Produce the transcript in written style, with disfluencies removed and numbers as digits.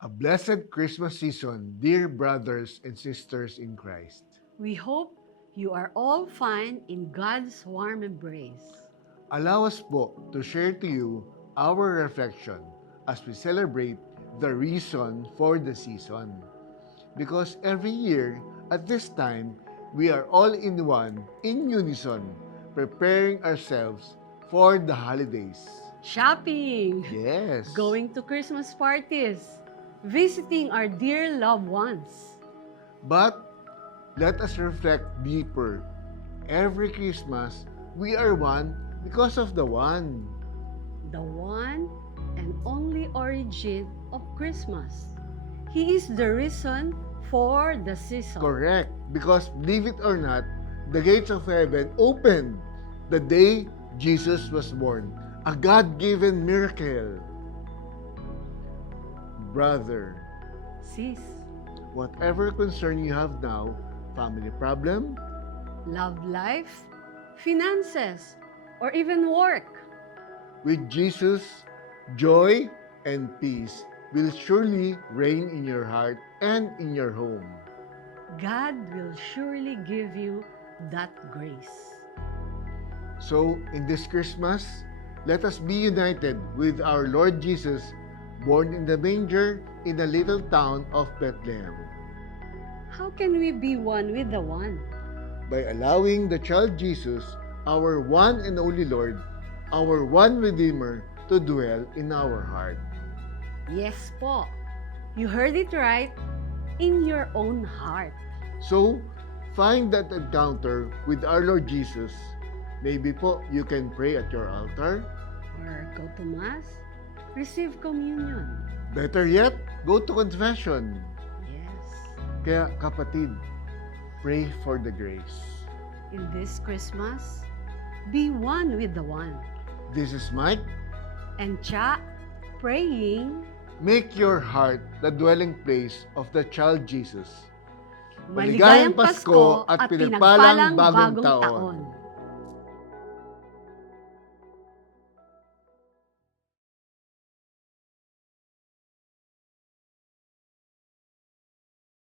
A blessed Christmas season, dear brothers and sisters in Christ. We hope you are all fine in God's warm embrace. Allow us po to share to you our reflection as we celebrate the reason for the season. Because every year, at this time, we are all in one, in unison, preparing ourselves for the holidays. Shopping, Yes. going to Christmas parties, visiting our dear loved ones. But let us reflect deeper. Every Christmas, we are one because of the one. The one and only origin of Christmas. He is the reason for the season. Correct. Because believe it or not, the gates of heaven opened the day Jesus was born. A God-given miracle. Brother, Sis, whatever concern you have now, family problem, love life, finances, or even work. with Jesus, joy and peace will surely reign in your heart and in your home. God will surely give you that grace. So, in this Christmas, let us be united with our Lord Jesus, born in the manger in the little town of Bethlehem, How can we be one with the one? by allowing the child Jesus, our one and only Lord, our one Redeemer, to dwell in our heart. Yes po, you heard it right, in your own heart. So, find that encounter with our Lord Jesus. Maybe po, you can pray at your altar. Or go to Mass, receive communion. Better yet, go to confession. Yes. Kaya kapatid, pray for the grace. In this Christmas, be one with the one. This is Mike. And Cha, praying, Make your heart the dwelling place of the child Jesus. maligayang Pasko at pinagpalang bagong taon.